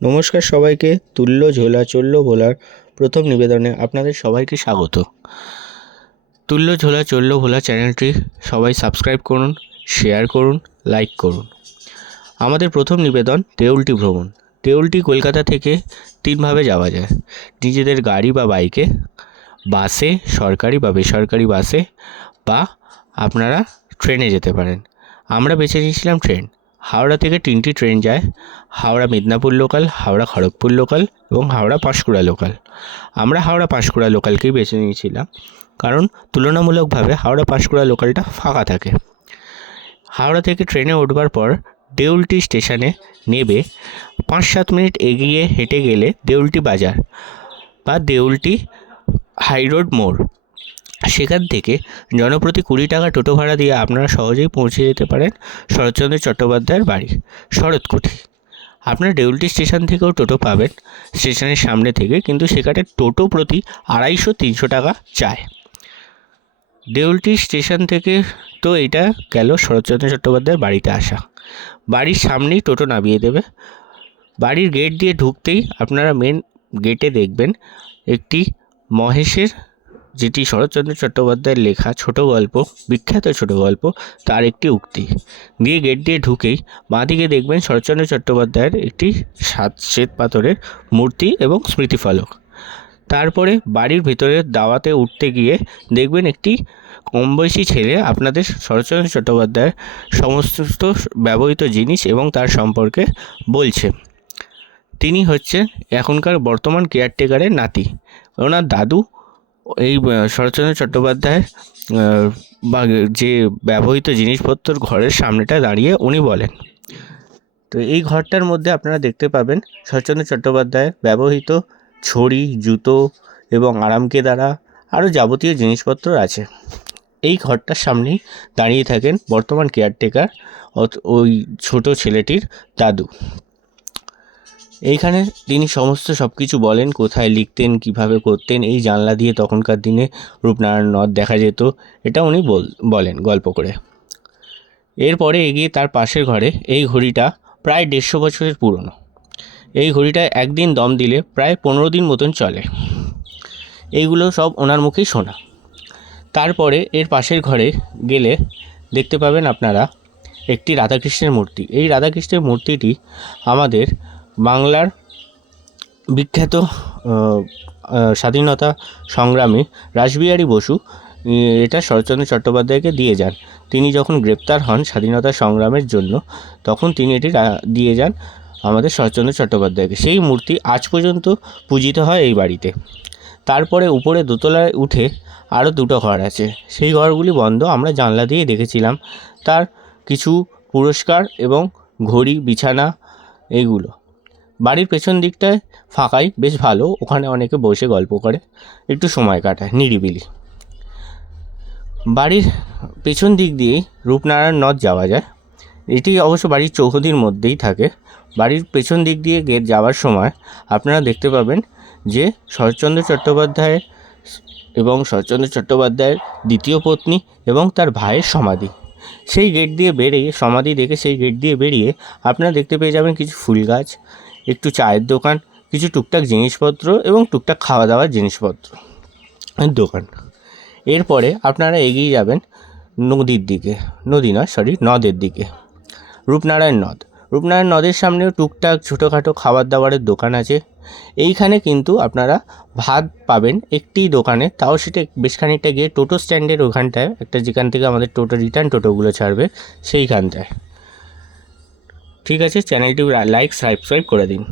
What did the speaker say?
নমস্কার সবাইকে, তুল্য ঝোলা চললো ভোলার প্রথম নিবেদনে আপনাদের সবাইকে স্বাগত। তুল্য ঝোলা চললো ভোলা চ্যানেলটি সবাই সাবস্ক্রাইব করুন, শেয়ার করুন, লাইক করুন। আমাদের প্রথম নিবেদন দেউলটি ভ্রমণ। দেউলটি কলকাতা থেকে তিনভাবে যাওয়া যায়: নিজেদের গাড়ি বা বাইকে, বাসে, সরকারি বা বেসরকারি বাসে, বা আপনারা ট্রেনে যেতে পারেন। আমরা বেছে নিয়েছিলাম ট্রেন। হাওড়া থেকে 3টি ট্রেন যায়: হাওড়া মিদনাপুর লোকাল, হাওড়া খড়গপুর লোকাল এবং হাওড়া পাঁশকুড়া লোকাল। আমরা হাওড়া পাঁশকুড়া লোকালকেই বেছে নিয়েছিলাম, কারণ তুলনামূলকভাবে হাওড়া পাঁশকুড়া লোকালটা ফাঁকা থাকে। হাওড়া থেকে ট্রেনে উঠবার পর দেউলটি স্টেশনে নেবে 5-7 মিনিট এগিয়ে হেঁটে গেলে দেউলটি বাজার বা দেউলটি হাইরোড মোড়। সেখান থেকে জনপ্রতি 20 টাকা টোটো ভাড়া দিয়ে আপনারা সহজেই পৌঁছে যেতে পারেন শরৎচন্দ্র চট্টোপাধ্যায়ের বাড়ি, শরৎকুঠি। আপনারা দেউলটি স্টেশন থেকেও টোটো পাবেন স্টেশনের সামনে থেকে, কিন্তু সেখানে টোটো প্রতি 250-300 টাকা চায়। দেউলটি স্টেশন থেকে তো এটা গেল শরৎচন্দ্র চট্টোপাধ্যায়ের বাড়িতে আসা। বাড়ির সামনেই টোটো নামিয়ে দেবে। বাড়ির গেট দিয়ে ঢুকতেই আপনারা মেন গেটে দেখবেন একটি মহেশের, যেটি শরৎচন্দ্র চট্টোপাধ্যায়ের লেখা ছোট গল্প, বিখ্যাত ছোট গল্প, তার একটি উক্তি দিয়ে গেট দিয়ে ঢুকেই বাঁদিকে দেখবেন শরৎচন্দ্র চট্টোপাধ্যায়ের একটি শ্বেত পাথরের মূর্তি এবং স্মৃতিফলক। তারপরে বাড়ির ভিতরে দাওয়াতে উঠতে গিয়ে দেখবেন একটি কম বয়সী ছেলে আপনাদের শরৎচন্দ্র চট্টোপাধ্যায়ের সমস্ত ব্যবহৃত জিনিস এবং তার সম্পর্কে বলছে। তিনি হচ্ছেন এখনকার বর্তমান কেয়ারটেকারের নাতি। ওনার দাদু এই শরৎচন্দ্র চট্টোপাধ্যায়ের বা যে ব্যবহৃত জিনিসপত্র ঘরের সামনেটা দাঁড়িয়ে উনি বলেন। তো এই ঘরটার মধ্যে আপনারা দেখতে পাবেন শরৎচন্দ্র চট্টোপাধ্যায়ের ব্যবহৃত ছড়ি, জুতো এবং আরামকেদারা আরও যাবতীয় জিনিসপত্র আছে। এই ঘরটার সামনেই দাঁড়িয়ে থাকেন বর্তমান কেয়ারটেকার, ওই ছোট ছেলেটির দাদু। এইখানে তিনি সমস্ত সব কিছু বলেন, কোথায় লিখতেন, কিভাবে করতেন। এই জানলা দিয়ে তখনকার দিনে রূপনারায়ণ নদ দেখা যেত, এটা উনি বলেন গল্প করে। এরপরে এগিয়ে তার পাশের ঘরে এই ঘড়িটা প্রায় 150 বছরের পুরনো। এই ঘড়িটা একদিন দম দিলে প্রায় 15 দিন মতন চলে। এইগুলো সব ওনার মুখেই শোনা। তারপরে এর পাশের ঘরে গেলে দেখতে পাবেন আপনারা একটি রাধাকৃষ্ণের মূর্তি। এই রাধাকৃষ্ণের মূর্তিটি আমাদের বাংলার বিখ্যাত স্বাধীনতা সংগ্রামী রাসবিহারী বসু এটা শরৎচন্দ্র চট্টোপাধ্যায়কে দিয়ে যান। তিনি যখন গ্রেপ্তার হন স্বাধীনতা সংগ্রামের জন্য, তখন তিনি এটি দিয়ে যান আমাদের শরৎচন্দ্র চট্টোপাধ্যায়কে। সেই মূর্তি আজ পর্যন্ত পূজিত হয় এই বাড়িতে। তারপরে উপরে দোতলায় উঠে আরও 2টো ঘর আছে। সেই ঘরগুলি বন্ধ, আমরা জানলা দিয়ে দেখেছিলাম। তার কিছু পুরস্কার এবং ঘড়ি, বিছানা, এইগুলো। বাড়ির পেছন দিকটায় ফাঁকাই, বেশ ভালো, ওখানে অনেকে বসে গল্প করে, একটু সময় কাটায় নিরিবিলি। বাড়ির পেছন দিক দিয়েই রূপনারায়ণ নদ যাওয়া যায়। এটি অবশ্য বাড়ির চৌহদির মধ্যেই থাকে। বাড়ির পেছন দিক দিয়ে গেট যাওয়ার সময় আপনারা দেখতে পাবেন যে শরৎচন্দ্র চট্টোপাধ্যায়ের এবং শরৎচন্দ্র চট্টোপাধ্যায়ের দ্বিতীয় পত্নী এবং তার ভাইয়ের সমাধি। সেই গেট দিয়ে বেরিয়ে, সমাধি দেখে সেই গেট দিয়ে বেরিয়ে আপনারা দেখতে পেয়ে যাবেন কিছু ফুল গাছ, একটু চায়ের দোকান, কিছু টুকটাক জিনিসপত্র এবং টুকটাক খাওয়া দাওয়ার জিনিসপত্র দোকান। এরপরে আপনারা এগিয়ে যাবেন নদীর দিকে, নদের দিকে, রূপনারায়ণ নদ। রূপনারায়ণ নদের সামনেও টুকটাক ছোটোখাটো খাবার দাবারের দোকান আছে। এইখানে কিন্তু আপনারা ভাত পাবেন একটি দোকানে, তাও সেটা বেশ খানিকটা গিয়ে টোটো স্ট্যান্ডের ওখানটায়, একটা যেখান থেকে আমাদের রিটার্ন টোটোগুলো ছাড়বে সেইখানটায়। ঠিক আছে, চ্যানেলটি লাইক সাবস্ক্রাইব করে দিন।